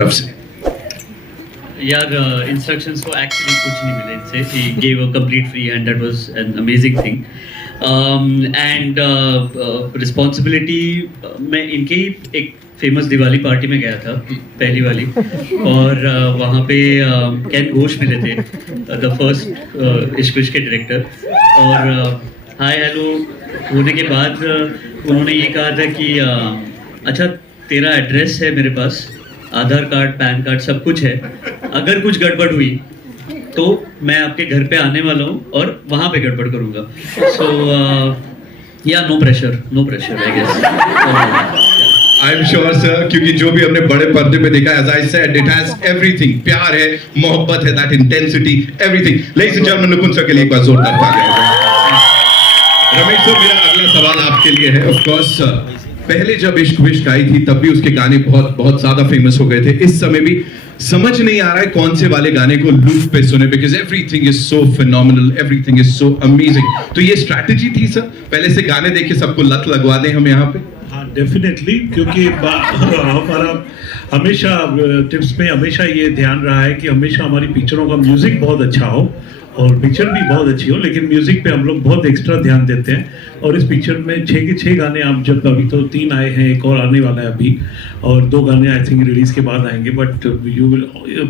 तरफ से यार इंस्ट्रक्शंस तो एक्चुअली कुछ नहीं मिले इनसे. He gave a complete free hand. That was an amazing thing. And responsibility मैं इनके ही एक फेमस दिवाली पार्टी में गया था, पहली वाली, और वहाँ पे कैन घोष मिले थे, द फर्स्ट इश्क विश के डायरेक्टर. और हाय हेलो होने के बाद उन्होंने ये कहा था कि अच्छा तेरा एड्रेस है मेरे पास, आधार कार्ड पैन कार्ड सब कुछ है, अगर कुछ गड़बड़ हुई तो मैं आपके घर पे आने वाला हूँ और वहाँ पे गड़बड़ करूँगा. सो या no pressure I guess. I am sure sir, क्योंकि जो भी हमने बड़े पर्दे पे देखा, as I said, it has everything. प्यार है, मोहब्बत है, that intensity, everything. Ladies and gentleman, Nukunj sir के लिए एक बार जोरदार तालियां. रमेश सर, मेरा अगला सवाल आपके लिए है. ऑफ कोर्स पहले जब इश्क विश्क आई थी तब भी उसके गाने बहुत बहुत ज्यादा फेमस हो गए थे. इस समय भी समझ नहीं आ रहा है कौन से वाले गाने को लूप पे सुने, because everything is so phenomenal, everything is so amazing. तो ये स्ट्रैटेजी थी सर, पहले से गाने देख के सबको लत लगवा दें हम यहाँ पे? हाँ डेफिनेटली, क्योंकि हमारा हमेशा टिप्स में हमेशा ये ध्यान रहा है कि हमेशा हमारी पिक्चरों का म्यूजिक बहुत अच्छा हो और पिक्चर भी बहुत अच्छी हो, लेकिन म्यूजिक पे हम लोग बहुत एक्स्ट्रा ध्यान देते हैं. और इस पिक्चर में 6 के 6 गाने, आप जब अभी तो 3 आए हैं, एक और आने वाला है अभी, और 2 गाने आई थिंक रिलीज के बाद आएंगे. But you will,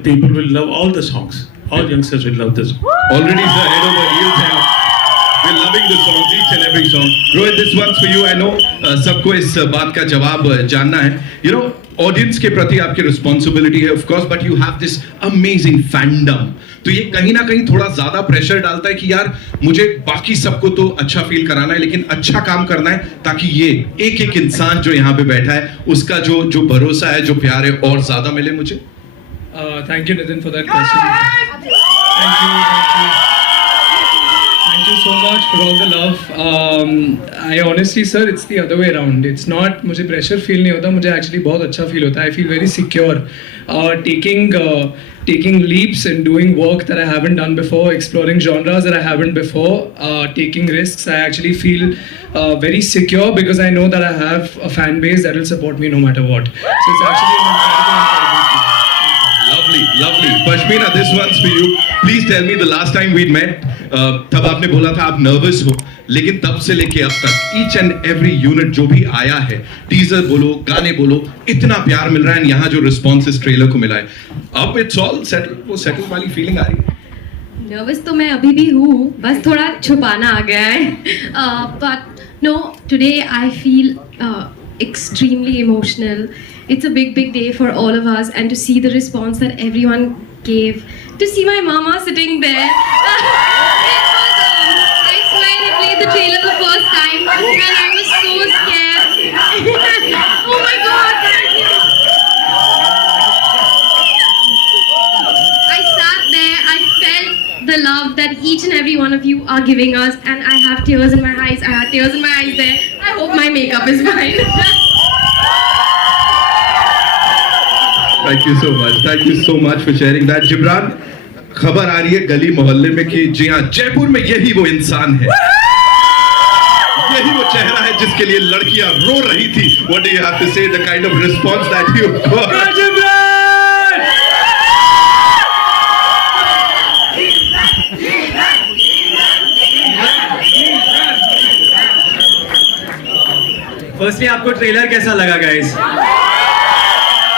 people will love all the songs, all youngsters will love this. Already sir, head over heels and we're loving the songs, each and every song. Rohit, this one's for you. I know सबको इस बात का जवाब जानना है. You know, audience के प्रति आपकी रिस्पॉन्सिबिलिटी है of course, but you have this amazing fandom. तो ये कहीं ना कहीं थोड़ा ज्यादा प्रेशर डालता है कि यार मुझे बाकी सबको तो अच्छा फील कराना है, लेकिन अच्छा काम करना है ताकि ये एक एक इंसान जो यहाँ पे बैठा है उसका जो भरोसा है, जो प्यार है, और ज्यादा मिले मुझे. Thank you, Nitin, for that question. Thank you so much for all the love. I honestly, sir, it's the other way around. It's not, मुझे pressure feel नहीं होता, मुझे actually बहुत अच्छा feel होता है. I feel very secure. Taking leaps and doing work that I haven't done before, exploring genres that I haven't before, taking risks. I actually feel very secure because I know that I have a fan base that will support me no matter what. So it's actually an incredible feeling. Lovely. Pashmina, this one's for you. Please tell me the last time we met, तब आपने बोला था आप nervous हो, लेकिन तब से लेके अब तक ईच एंड एवरी यूनिट जो भी आया है, टीजर बोलो, गाने बोलो, इतना प्यार मिल रहा है. यहाँ जो रिस्पॉन्स इस ट्रेलर को मिला है, अब इट्स ऑल सेटल, वो सेटल वाली फीलिंग आ रही है. नर्वस तो मैं अभी भी हूँ, बस थोड़ा छुपाना आ गया है. But no, today I feel extremely emotional. It's a big day for all of us, and to see the response that everyone gave, to see my mama sitting there. I swear I played the trailer the first time and I was so scared. Oh my god, thank you. I sat there, I felt the love that each and every one of you are giving us, and I have tears in my eyes. I had tears in my eyes there. I hope my makeup is fine. Thank you so much for sharing that. Jibran, खबर आ रही है गली मोहल्ले में कि जी हाँ, जयपुर में यही वो इंसान है, यही वो चेहरा है जिसके लिए लड़कियां रो रही थी. What do you have to say? The kind of response that you got. Firstly आपको ट्रेलर कैसा लगा गाइस?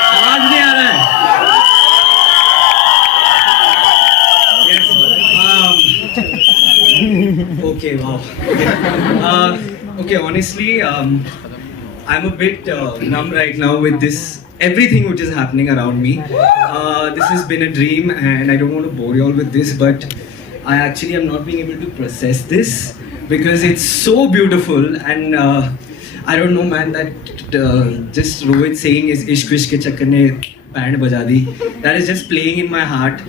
आवाज नहीं आ रहा है. Okay, wow. Okay, honestly, I'm a bit numb right now with this, everything which is happening around me. This has been a dream and I don't want to bore you all with this, but I actually am not being able to process this because it's so beautiful and I don't know man, that just Rohit saying is Ishq Vishk ke chakkar ne band baja di, that is just playing in my heart.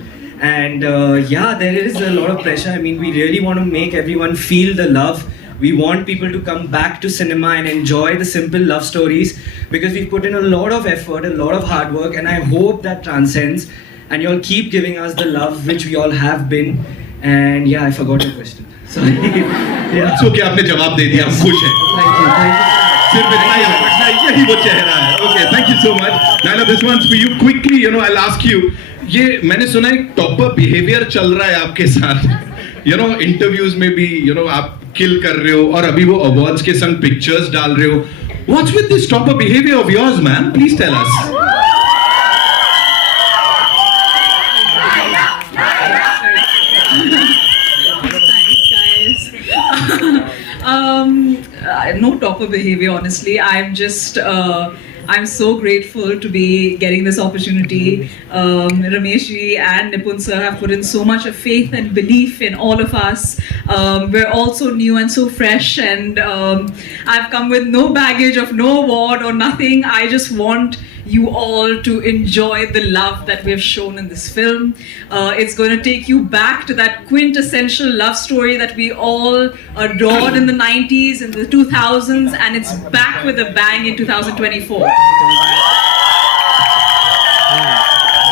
And yeah, there is a lot of pressure. I mean, we really want to make everyone feel the love. We want people to come back to cinema and enjoy the simple love stories because we've put in a lot of effort, a lot of hard work, and I hope that transcends and you all keep giving us the love which we all have been. And yeah, I forgot your question. Sorry. Yeah. It's okay, आपने जवाब दे दिया, हम खुश हैं. Thank you. सिर्फ इतना ही रखना है, यही वो चेहरा है. Okay, thank you so much. Naila, this one's for you. Quickly, I'll ask you. ये मैंने सुना है टॉपर बिहेवियर चल रहा है आपके साथ. इंटरव्यूज में भी आप किल कर रहे हो और अभी वो अवार्ड्स के संग पिक्चर्स डाल रहे हो. What's with this topper behavior of yours, man? Please tell us. No topper behavior, honestly. I'm so grateful to be getting this opportunity. Ramesh ji and Nipun sir have put in so much of faith and belief in all of us. We're all so new and so fresh, and I've come with no baggage of no award or nothing. I just want you all to enjoy the love that we have shown in this film. It's going to take you back to that quintessential love story that we all adored in the 90s and the 2000s, and it's back with a bang in 2024.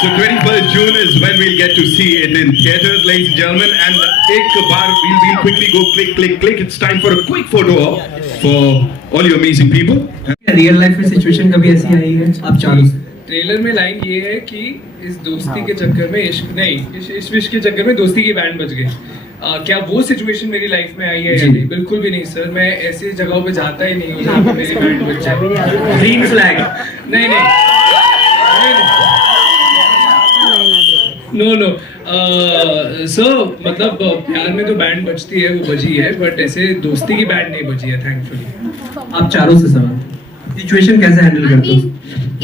So 21st June is when we'll get to see it in theaters, ladies and gentlemen. And एक बार we'll quickly go click. It's time for a quick photo op for all you amazing people. Real life में situation कभी ऐसी आई है आप चारों से? Trailer में line ये है कि इस दोस्ती के चक्कर में इस विश के चक्कर में दोस्ती की बैंड बज गई. क्या वो सिचुएशन मेरी लाइफ में आई है या नहीं? बिल्कुल भी नहीं सर. मैं ऐसी जगहों पे जाता ही नहीं हूँ जहाँ पे मेरी बैंड बज जाए. Green flag. नहीं. नो. सर मतलब प्यार में तो बैंड बजती है, वो बजी है, बट ऐसे दोस्ती की बैंड नहीं बजी है थैंकफुली. आप चारों से सवाल, सिचुएशन कैसे हैंडल करते हो?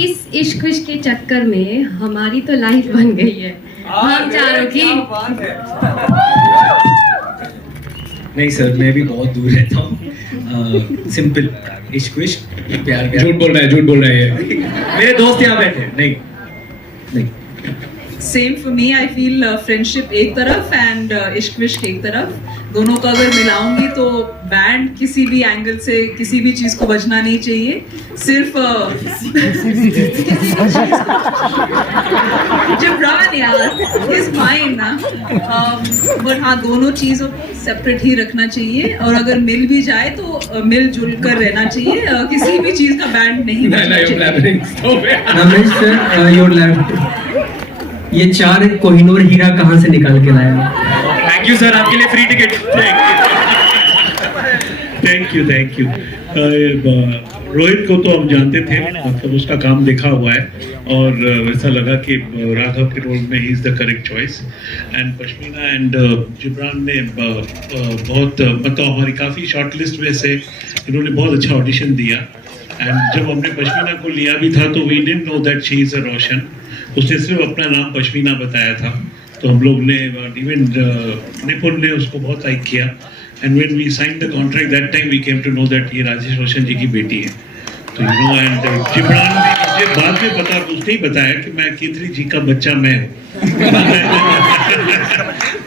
इस इश्क विश्क के चक्कर में हमारी तो लाइफ बन गई है हम चारों की. नहीं सर, मैं भी बहुत दूर रहता हूँ. सिंपल इश्क विश्क प्यार. झूठ बोल रहा है ये. मेरे दोस्त यहाँ बैठे हैं. नहीं. Same for me. I feel friendship एक तरफ and इश्क विश्क एक तरफ. दोनों को अगर मिलाऊंगी तो बैंड किसी भी एंगल से किसी भी चीज को बजना नहीं चाहिए. सिर्फ जिब्रान यार, he's mine ना. बट हाँ, दोनों चीजों को सेपरेट ही रखना चाहिए और अगर मिल भी जाए तो मिलजुल कर रहना चाहिए. किसी भी चीज का बैंड नहीं बजना चाहिए. रमेश सर, योर लैब, ये 4 कोहिनूर हीरा कहाँ से निकाल के लाया? थैंक यू सर, आपके लिए free ticket. Thank you. Rohit को तो हम जानते थे, मतलब उसका काम देखा हुआ है और ऐसा लगा कि राघव के रोल में ही is the correct choice. And Pashmina and Jibran ने बहुत मतलब हमारी काफ़ी शॉर्ट लिस्ट में से इन्होंने बहुत अच्छा ऑडिशन दिया. एंड जब हमने पश्मीना को लिया भी था तो we didn't know that she is a Roshan. उसने सिर्फ अपना नाम पश्मीना बताया था, तो हम लोग ने इवन निपुण ने उसको बहुत लाइक किया. And when we sign the contract that time we came to know that ये राजेश रोशन जी की बेटी है. तो एंड जिब्रान ने मुझे बाद में पता, उसने ही बताया कि मैं केतरी जी का बच्चा मैं हूँ.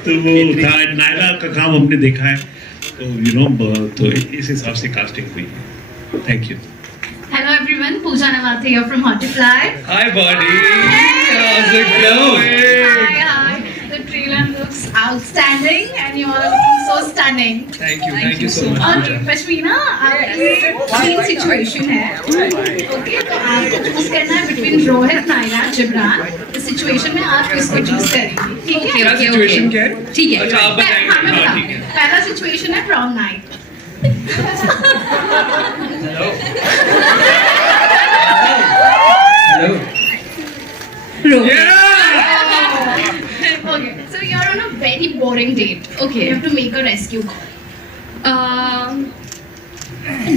तो वो था. नायला का काम हमने देखा है, तो तो इस हिसाब से कास्टिंग हुई. Thank you. Hello everyone, Pooja Nawate here from Multiply. Hi buddy. How's it going? Hi. The trailer looks outstanding and you all are looking so stunning. Thank you so much. Okay, Pashmina, ये तीन situation है. Okay, तो आपको choose करना है between Rohit, Naila, Jibran. इस situation में आप किसको choose करेंगे? ठीक है? क्या situation क्या है? ठीक है. अच्छा, आप बताएंगे. हाँ, मैं हाँ, बताऊँ. ठीक है. पहला situation है prom night. Hello. Okay, so you're on a very boring date. Okay. You have to make a rescue call.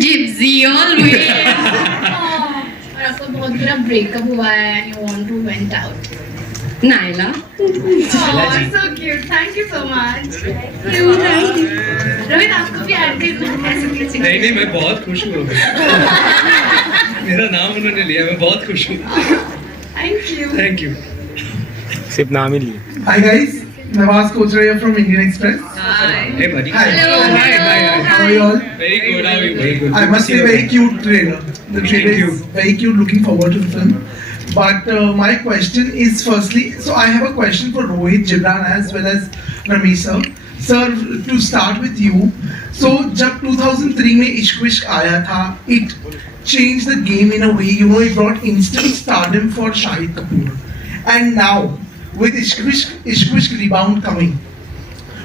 Gypsy always. और आपका बहुत बड़ा ब्रेकअप हुआ है and you want to vent out. Naila. Oh, so cute. Thank you so much. Rohit, आपको भी add करना है? नहीं, मैं बहुत खुश हूँ. मेरा नाम उन्होंने लिया, मैं बहुत खुश हूँ. Thank you. सिर्फ नाम ही लिए. Hi guys, Nawaz Kochria from Indian Express. Hey buddy. Hi. Hi. How are you all? Very good. How are you? Very good. I must say, very cute trailer. The trailer is very cute. Looking forward to the film. But my question is, firstly, so I have a question for Rohit, Jibran, as well as Ramesh sir. Sir, to start with you, so जब 2003 में इश्क विश्क आया था, it changed the game in a way, you know, it brought instant stardom for Shahid Kapoor. And now, with Ishq Vishk rebound coming,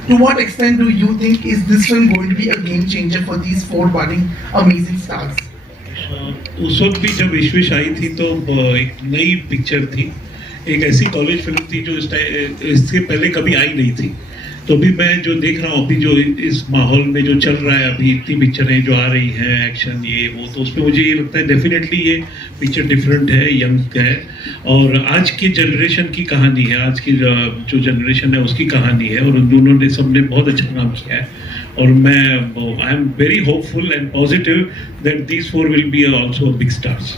to what extent do you think is this film going to be a game changer for these four budding amazing stars? उस वक्त भी जब विश्वेश आई थी तो एक नई picture थी, एक ऐसी कॉलेज फिल्म थी जो इससे पहले कभी आई नहीं थी। तो अभी मैं जो देख रहा हूँ, अभी जो इस माहौल में जो चल रहा है, अभी इतनी पिक्चरें जो आ रही हैं, एक्शन ये वो, तो उसमें मुझे ये लगता है डेफिनेटली ये पिक्चर डिफरेंट है, यंग है और आज की जनरेशन की कहानी है, आज की जो जनरेशन है उसकी कहानी है और उन दोनों ने सबने बहुत अच्छा काम किया है और मैं I am very hopeful and positive that these four will be also big stars.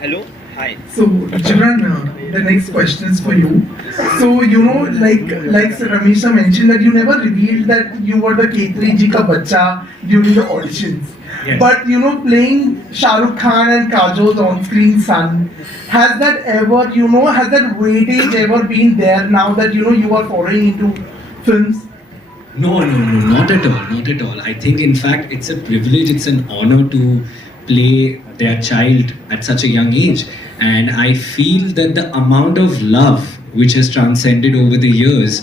Hello. Hi. So, Jibran, the next question is for you. So, you know, like Sir Ramesh mentioned that you never revealed that you were the K3 ji ka bacha during the auditions. Yes. But, you know, playing Shah Rukh Khan and Kajol's on-screen son, has that ever, you know, has that weightage ever been there now that, you know, you are following into films? No, not at all, not at all. I think, in fact, it's a privilege, it's an honor to play their child at such a young age. And I feel that the amount of love which has transcended over the years,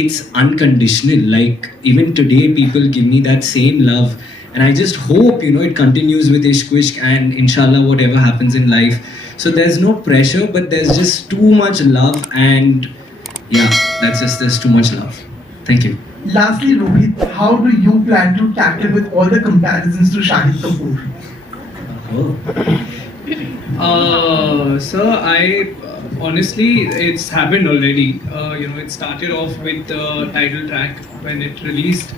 it's unconditional. Like, even today, people give me that same love. And I just hope, you know, it continues with Ishq Vishk and inshallah, whatever happens in life. So there's no pressure, but there's just too much love. And yeah, there's too much love. Thank you. Lastly, Rohit, how do you plan to tackle with all the comparisons to Shahid Kapoor? Sir, I honestly, it's happened already. You know, it started off with the title track when it released.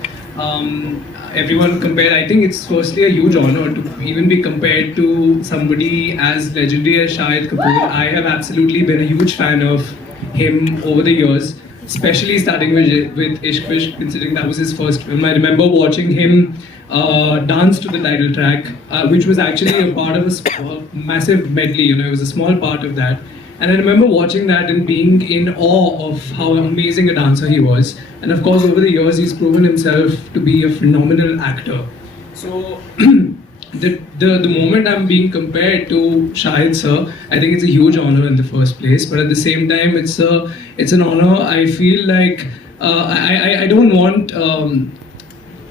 Everyone compared. I think it's firstly a huge honor to even be compared to somebody as legendary as Shahid Kapoor. I have absolutely been a huge fan of him over the years, especially starting with Ishq Vishk, considering that was his first film. I remember watching him dance to the title track, which was actually a part of a massive medley. You know, it was a small part of that. And I remember watching that and being in awe of how amazing a dancer he was. And of course, over the years, he's proven himself to be a phenomenal actor. So, the moment I'm being compared to Shahid sir, I think it's a huge honor in the first place. But at the same time, it's an honor. I feel like I don't want.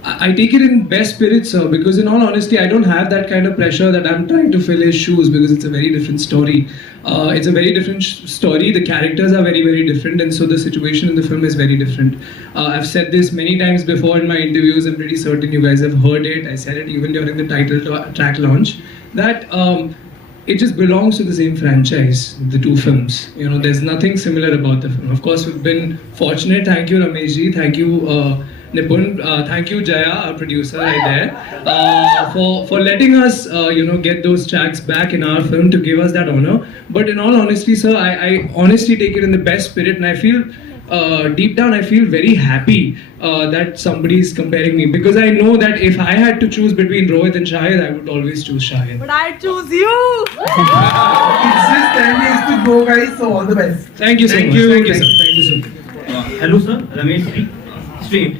I take it in best spirits, sir, because in all honesty, I don't have that kind of pressure that I'm trying to fill his shoes, because it's a very different story. It's a very different story. The characters are very, very different, and so the situation in the film is very different. I've said this many times before in my interviews. I'm pretty certain you guys have heard it. I said it even during the title track launch, that it just belongs to the same franchise, the two films. You know, there's nothing similar about the film. Of course, we've been fortunate. Thank you, Ramesh ji. Thank you, Nipun. Thank you, Jaya, our producer right there, for letting us, you know, get those tracks back in our film to give us that honor. But in all honesty, sir, I honestly take it in the best spirit, and I feel deep down, I feel very happy that somebody is comparing me, because I know that if I had to choose between Rohit and Shahid, I would always choose Shahid. But I choose you. It's just 10 days to go, guys, so all the best. Thank you so much. Thank you, sir. Thank you so much. Hello, sir. Ramesh Street.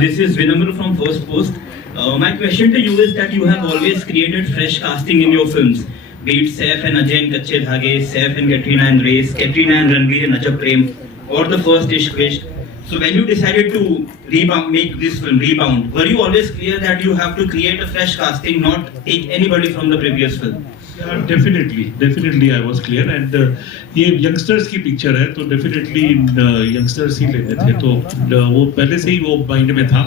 This is Vinamra from First Post. My question to you is that you have always created fresh casting in your films. Be it Saif and Ajay in Kache Dhage, Saif and Katrina in Race, Katrina and Ranveer in Ajab Prem, or the first Ishq Vishk. So when you decided to make this film Rebound, were you always clear that you have to create a fresh casting, not take anybody from the previous film? Definitely I was clear and ये youngsters की picture है तो definitely youngsters ही लेने थे, तो वो पहले से ही वो माइंड में था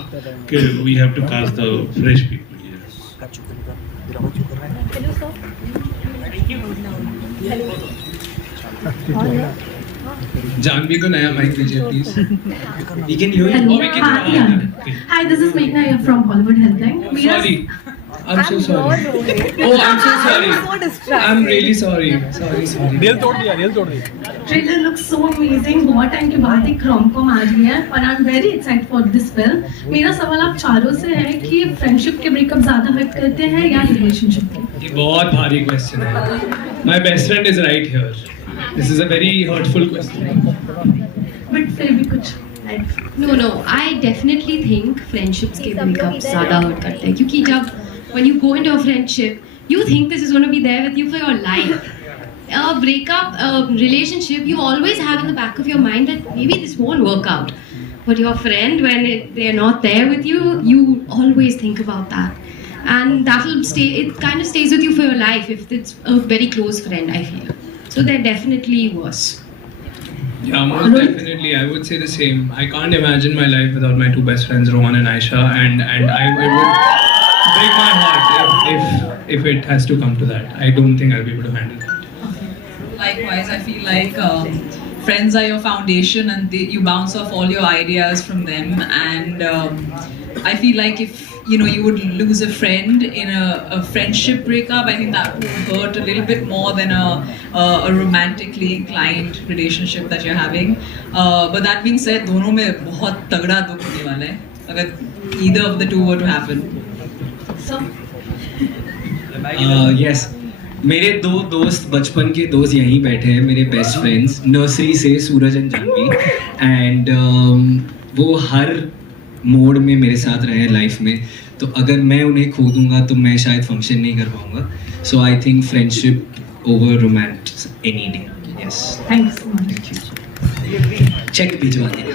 कि we have to cast the fresh people. Janvi को नया mic दीजिए, please. We can hear you. Oh, we can. Hi, this is Meghna here from Hollywood Helpline. Sorry. I'm so sorry. Oh, I'm so sorry. I'm really sorry. Sorry. दिल तोड़ दिया। Trailer looks so amazing. बहुत time के बाद एक rom-com आ रही है, और I'm very excited for this film. मेरा सवाल आप चारों से है कि फ्रेंडशिप के ब्रेकअप ज्यादा हर्ट करते हैं या रिलेशनशिप के? ये बहुत भारी क्वेश्चन है. My best friend is right here. This is a very hurtful question. But फिर भी कुछ like No, I definitely think friendships के breakup ज़्यादा hurt करते हैं क्योंकि जब when you go into a friendship, you think this is going to be there with you for your life. A breakup, a relationship, you always have in the back of your mind that maybe this won't work out. But your friend, when they're not there with you, you always think about that. And that will stay, it kind of stays with you for your life if it's a very close friend, I feel. So they're definitely worse. Yeah, most definitely. I would say the same. I can't imagine my life without my two best friends, Rohan and Aisha, and it would break my heart if it has to come to that. I don't think I'll be able to handle that. Likewise, I feel like friends are your foundation, and you bounce off all your ideas from them. And I feel like if you would lose a friend in a friendship breakup, I think that would hurt a little bit more than a romantically inclined relationship that you're having. But that being said, दोनों में बहुत तगड़ा दुख होने वाला है अगर either of the two were to happen. So, yes मेरे दो दोस्त बचपन के दोस्त यहीं बैठे हैं, मेरे बेस्ट फ्रेंड्स नर्सरी से, सूरज एंड जानवी, एंड वो हर मोड में मेरे साथ रहे लाइफ में. तो अगर मैं उन्हें खो दूंगा तो मैं शायद फंक्शन नहीं कर पाऊंगा. So I think friendship over romance any day. Yes, thank you so much. Cheque भिजवा देना.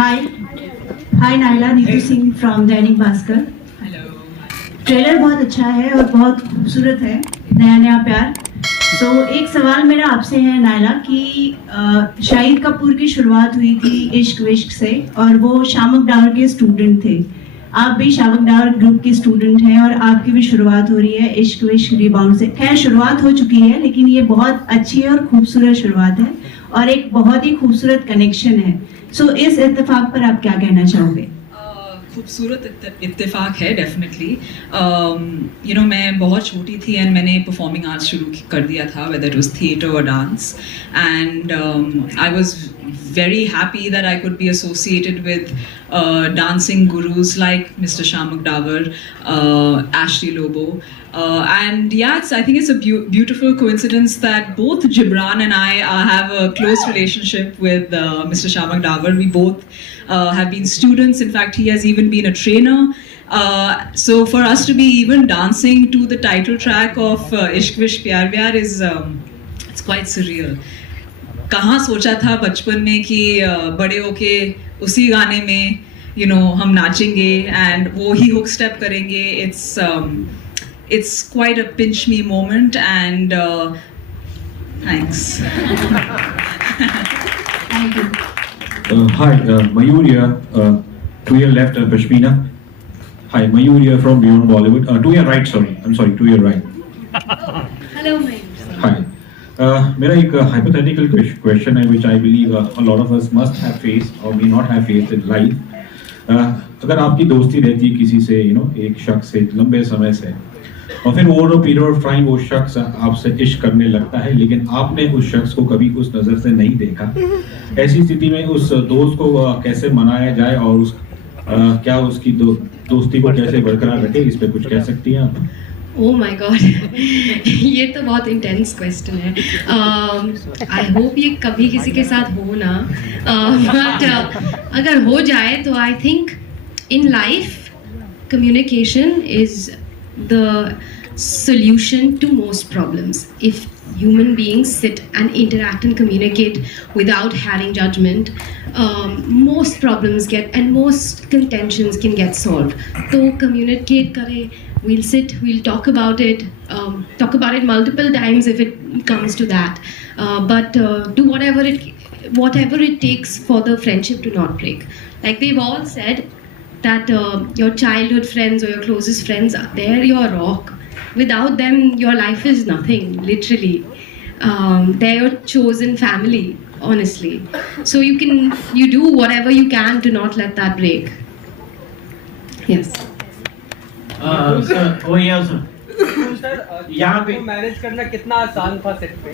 Hi Naila, Neetu Singh from Dainik Bhaskar. Trailer बहुत अच्छा है और बहुत खूबसूरत है, नया नया प्यार. तो एक सवाल मेरा आपसे है नाइला कि शाहिद कपूर की शुरुआत हुई थी इश्क विश्क से और वो शामक डावर के स्टूडेंट थे. आप भी शामक डावर ग्रुप के स्टूडेंट हैं और आपकी भी शुरुआत हो रही है इश्क विश्क रिबाउंड से. खैर शुरुआत हो चुकी है लेकिन ये बहुत अच्छी और खूबसूरत शुरुआत है और एक बहुत ही खूबसूरत कनेक्शन है. सो इस इत्तेफाक पर आप क्या कहना चाहोगे? खूबसूरत इत्तेफाक है डेफिनेटली. मैं बहुत छोटी थी एंड मैंने परफॉर्मिंग आर्ट्स शुरू कर दिया था, वेदर इट वाज थिएटर और dance, and I was very happy that I could be associated with dancing gurus like Mr. Shamak Davar, Ashley Lobo, and yeah, I think it's a beautiful coincidence that both Gibran and I have a close relationship with Mr. Shamak Davar. We both have been students. In fact, he has even been a trainer. So for us to be even dancing to the title track of Ishq Vishk Pyar Vyar is it's quite surreal. कहाँ सोचा था बचपन में कि बड़े होके उसी गाने में हम नाचेंगे एंड वो ही हुक स्टेप करेंगे. it's quite a pinch me moment and thanks. Thank you. Hi, Mayur here. To your left, Pashmina. Hi, Mayur here from Beyond Bollywood. To your right, sorry. I'm sorry, to your right. hello Mayur. Hi. मेरा एक hypothetical question है which I believe a lot of us must have faced or may not have faced in life. अगर आपकी दोस्ती रहती है किसी से एक शख्स से लंबे समय से और फिर over a period of time वो शख्स आपसे इश्क करने लगता है लेकिन आपने उस शख्स को कभी उस नज़र से नहीं देखा. ऐसी स्थिति में उस दोस्त को कैसे मनाया जाए और क्या उसकी दोस्ती को कैसे बरकरार रखे, इस पर कुछ कह सकती हैं आप? Oh my God, ये तो बहुत इंटेंस क्वेश्चन है. आई होप ये कभी किसी के साथ हो ना, बट अगर हो जाए तो I think in life communication is the solution to most problems. If human beings sit and interact and communicate without having judgment, most problems and most contentions can get solved. So communicate kare, we'll sit, we'll talk about it multiple times if it comes to that. But do whatever it takes for the friendship to not break. Like they've all said that your childhood friends or your closest friends, they're your rock. Without them, your life is nothing, literally. They're your chosen family, honestly. So you do whatever you can to not let that break. Yes. Sir, over here, sir. यहाँ पे manage करना कितना आसान था set पे?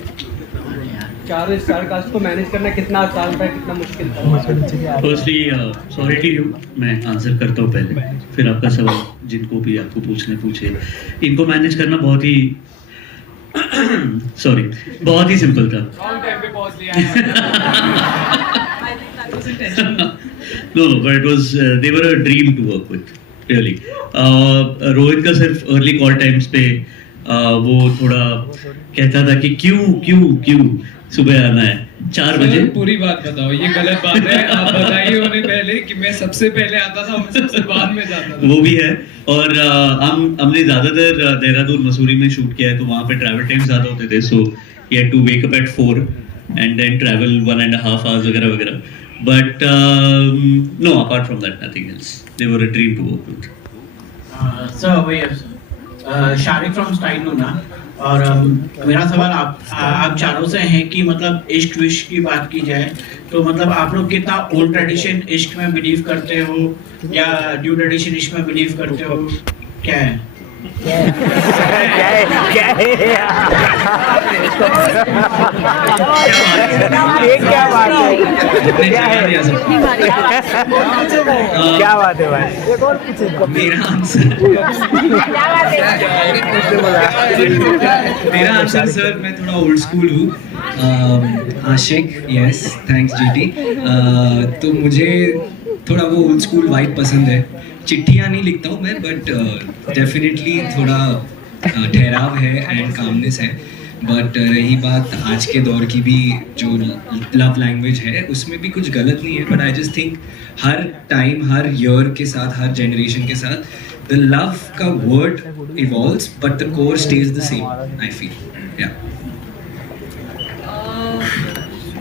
चार star cast को manage करना कितना आसान था, कितना मुश्किल था? फर्स्टली सॉरी टू यू, मैं आंसर करता हूँ पहले, फिर आपका सवाल जिनको भी आपको पूछे। इनको मैनेज करना बहुत ही सॉरी बहुत ही सिंपल था। No, but it was they were a dream to work with, really. Rohit का सिर्फ अर्ली कॉल टाइम्स पे वो थोड़ा कहता था कि क्यों सुबह आना है 4 बजे। पूरी बात बताओ, ये गलत बात है। आप बताइए उन्हें पहले कि मैं सबसे पहले आता था, मैं सबसे बाद में जाता था। वो भी है, और हमने ज्यादातर देहरादून मसूरी में शूट किया है, तो वहाँ पे ट्रैवल टाइम ज्यादा होते थे, so he had to wake up at 4 and then travel 1.5 hours वगैरह। But no, apart from that, nothing else. They were a dream to work with. So we have Shariq from style Luna, और मेरा सवाल आप चारों से है कि मतलब इश्क विश्क की बात की जाए तो मतलब आप लोग कितना ओल्ड ट्रेडिशन इश्क में बिलीव करते हो या न्यू ट्रेडिशन इश्क में बिलीव करते हो, क्या है? क्या है ये क्या बात है? क्या बात है भाई? मेरा आंसर सर, मैं थोड़ा ओल्ड स्कूल हूँ। आशिक, यस, ठैंक्स जीटी। तो मुझे थोड़ा वो ओल्ड स्कूल वाइब पसंद है। चिट्ठियाँ नहीं लिखता हूँ मैं, बट डेफिनेटली थोड़ा ठहराव है एंड कामनेस है। बट रही बात आज के दौर की भी, जो लव लैंग्वेज है उसमें भी कुछ गलत नहीं है, but I just think her time, her year के साथ, हर जनरेशन के साथ द लव का word evolves but the core stage the same, I feel. या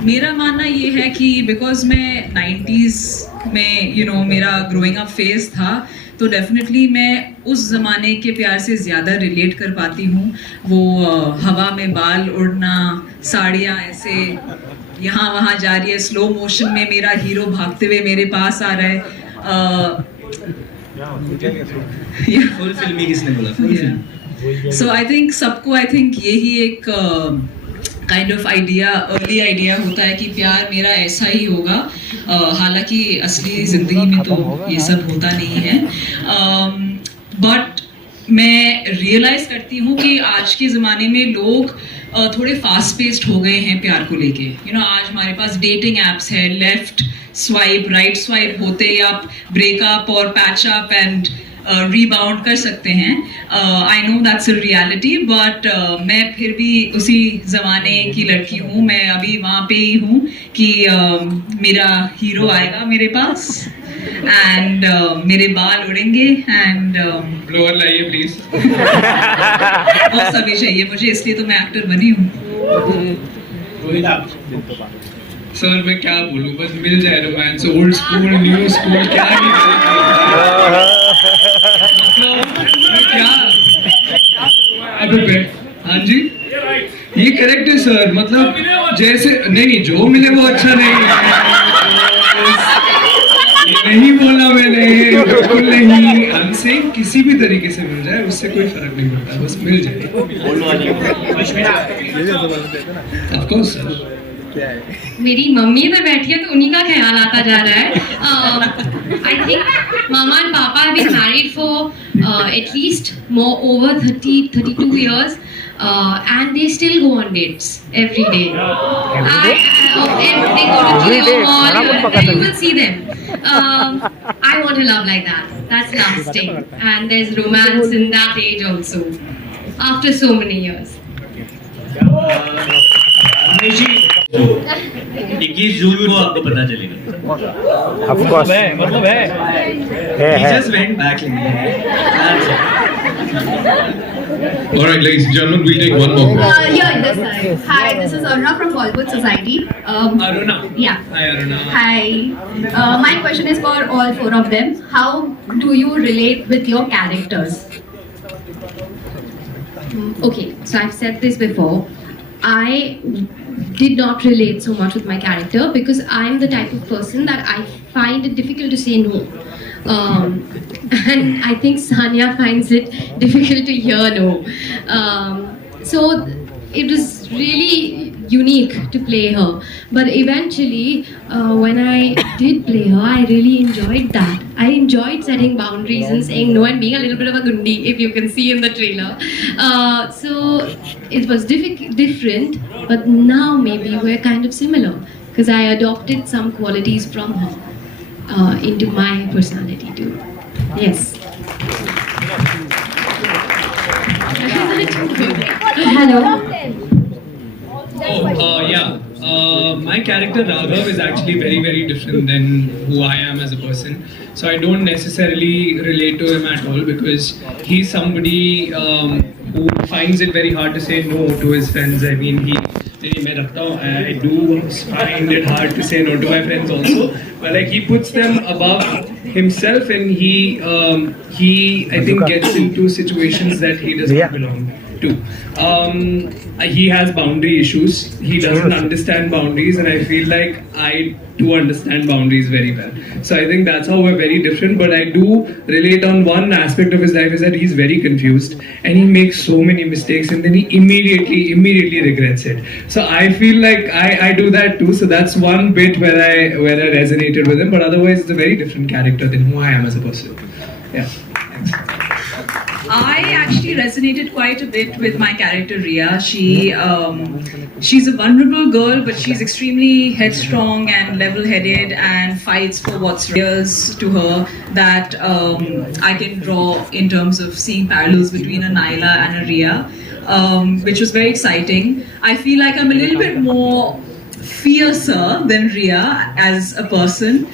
मेरा मानना ये है कि बिकॉज मैं 90s में मेरा ग्रोइंग अप फेज था, तो डेफिनेटली मैं उस ज़माने के प्यार से ज़्यादा रिलेट कर पाती हूँ। वो हवा में बाल उड़ना, साड़ियाँ ऐसे यहाँ वहाँ जा रही है, स्लो मोशन में मेरा हीरो भागते हुए मेरे पास आ रहा है। फुल फिल्मी किसने बोला? Full film. So I think सबको यही एक kind of idea, early idea होता है कि प्यार मेरा ऐसा ही होगा। हालांकि असली ज़िंदगी में तो ये सब होता नहीं है। बट मैं रियलाइज़ करती हूँ कि आज के ज़माने में लोग थोड़े फास्ट पेस्ड हो गए हैं प्यार को लेके। आज हमारे पास डेटिंग एप्स है, लेफ्ट स्वाइप राइट स्वाइप होते ही आप ब्रेकअप और पैच अप एंड रीबाउंड कर सकते हैं। I know that's a reality, but मैं फिर भी उसी ज़माने की लड़की हूँ। मैं अभी वहाँ पे ही हूँ कि मेरा हीरो आएगा मेरे पास एंड मेरे बाल उड़ेंगे एंड ब्लोअर लाइए प्लीज। और सभी चाहिए मुझे, इसलिए तो मैं एक्टर बनी हूँ। सर मैं क्या बोलूँ, बस मिल जाए romance, old school new school, क्या नहीं क्या। अबे हाँ जी, ये करेक्ट है सर, मतलब जैसे नहीं जो मिले वो अच्छा नहीं बोला मैंने, बिल्कुल नहीं। हमसे किसी भी तरीके से मिल जाए उससे कोई फर्क नहीं पड़ता, बस मिल जाए। Of course sir. मेरी मम्मी इधर बैठी है तो उन्हीं का ख्याल आता जा रहा है। I think mama and papa have been married for at least over 32 years. And they still go on dates every day. They go to gym or you will see them. I want a love like that. That's lasting, and there's romance in that age also. After so many years. 21 जून को आपको पता चलेगा। Of course. मतलब है। He just went back. All right, ladies and gentlemen, we'll take one more question. Yeah, this side. Hi, this is Aruna from Bollywood Society. Aruna. Yeah. Hi Aruna. Hi. My question is for all 4 of them. How do you relate with your characters? Okay, so I've said this before. I did not relate so much with my character because I'm the type of person that I find it difficult to say no. And I think Sanya finds it difficult to hear no. So it was really unique to play her. But eventually, when I did play her, I really enjoyed that. I enjoyed setting boundaries and saying no and being a little bit of a gundi, if you can see in the trailer. So it was different, but now maybe we're kind of similar because I adopted some qualities from her into my personality too. Yes. Hello. My character Raghav is actually very, very different than who I am as a person. So I don't necessarily relate to him at all because he's somebody who finds it very hard to say no to his friends. I mean, I do find it hard to say no to my friends also. But like he puts them above himself, and he I think gets into situations that he does not belong to. He has boundary issues. He doesn't understand boundaries, and I feel like I do understand boundaries very well. So I think that's how we're very different. But I do relate on one aspect of his life is that he's very confused and he makes so many mistakes, and then he immediately regrets it. So I feel like I do that too. So that's one bit where I resonated with him. But otherwise, it's a very different character than who I am as a person. Yeah. Thanks. I actually resonated quite a bit with my character Ria. She's a vulnerable girl, but she's extremely headstrong and level-headed and fights for what's real to her that I can draw in terms of seeing parallels between a Naila and a Ria, which was very exciting. I feel like I'm a little bit more fiercer than Ria as a person.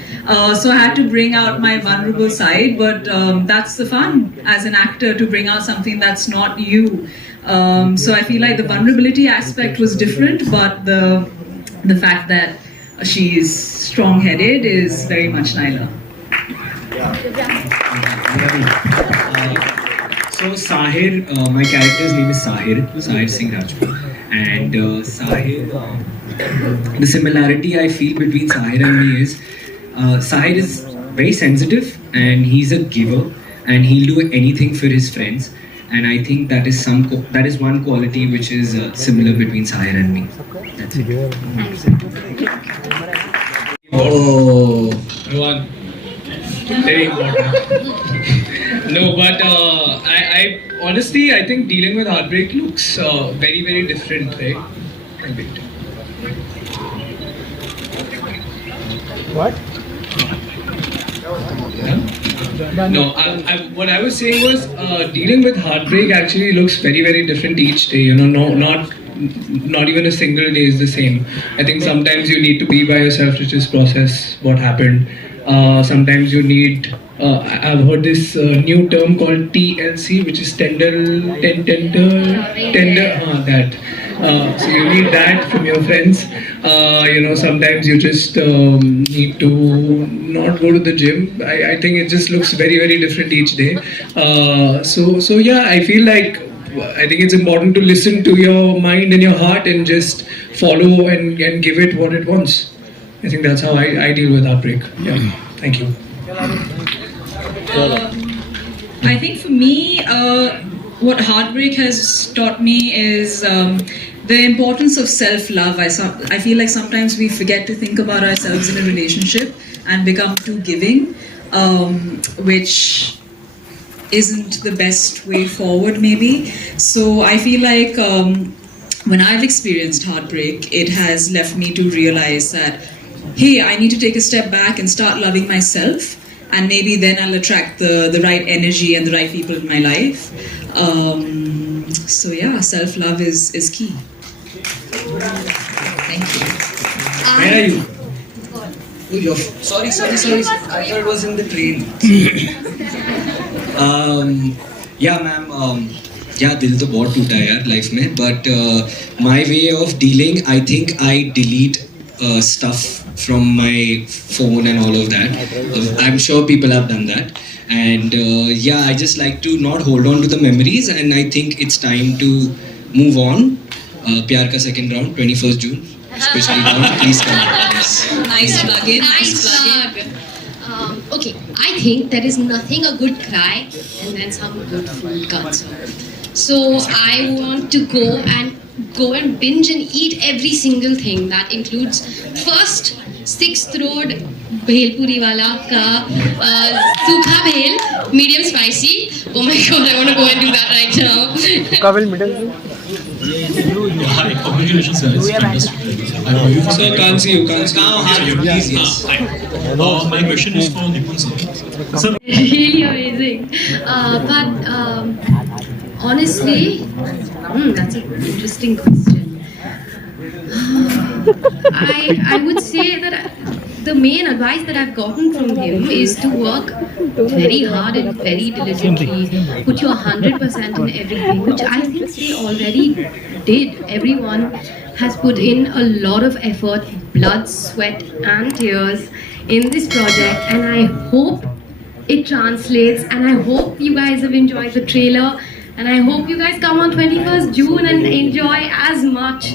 So I had to bring out my vulnerable side, but that's the fun as an actor, to bring out something that's not you. So I feel like the vulnerability aspect was different, but the fact that she's strong-headed is very much Naila. So Sahir, my character's name is Sahir Singh Rajput, and Sahir, the similarity I feel between Sahir and me is Sahir is very sensitive and he's a giver and he'll do anything for his friends, and I think that is one quality which is similar between Sahir and me. That's it. Oh, one very important. No, but I honestly I think dealing with heartbreak looks very, very different, right? A bit. What? No, what I was saying was dealing with heartbreak actually looks very, very different each day. You know, not even a single day is the same. I think sometimes you need to be by yourself to just process what happened. Sometimes you need. I've heard this new term called TLC, which is tender. That. So you need that from your friends. Sometimes you just need to not go to the gym. I think it just looks very, very different each day. So yeah, I feel like I think it's important to listen to your mind and your heart and just follow and give it what it wants. I think that's how I deal with heartbreak. Yeah, thank you. I think for me, what heartbreak has taught me is the importance of self-love. I feel like sometimes we forget to think about ourselves in a relationship and become too giving, which isn't the best way forward maybe. So I feel like when I've experienced heartbreak, it has left me to realize that, hey, I need to take a step back and start loving myself, and maybe then I'll attract the right energy and the right people in my life. So yeah, self-love is key. Thank you. Where are you? Oh, you're sorry. I thought it was in the train. Yeah, ma'am. Yeah, दिल तो बहुत टूटा है यार life में, but my way of dealing, I think I delete stuff from my phone and all of that. I'm sure people have done that, and yeah, I just like to not hold on to the memories, and I think it's time to move on. प्यार का second round, 21st June, especially now. Please come. Yes. Nice plug in. Nice plug in. Okay, I think there is nothing a good cry and then some good food comes. So I want to go and go and binge and eat every single thing. That includes first 6th Road Bhelpuri wala ka sukha bhel, medium spicy. Oh my god, I want to go and do that right now. Kavil middle. Hi, congratulations guys. Sir, can't see you. Can't see you. Yes. Hi. My question is for Nipun sir. Sir, Really amazing. But honestly, that's an interesting question. I would say that the main advice that I've gotten from him is to work very hard and very diligently, put your 100% in everything, which I think they already did. Everyone has put in a lot of effort, blood, sweat and tears in this project, and I hope it translates, and I hope you guys have enjoyed the trailer, and I hope you guys come on 21st June and enjoy as much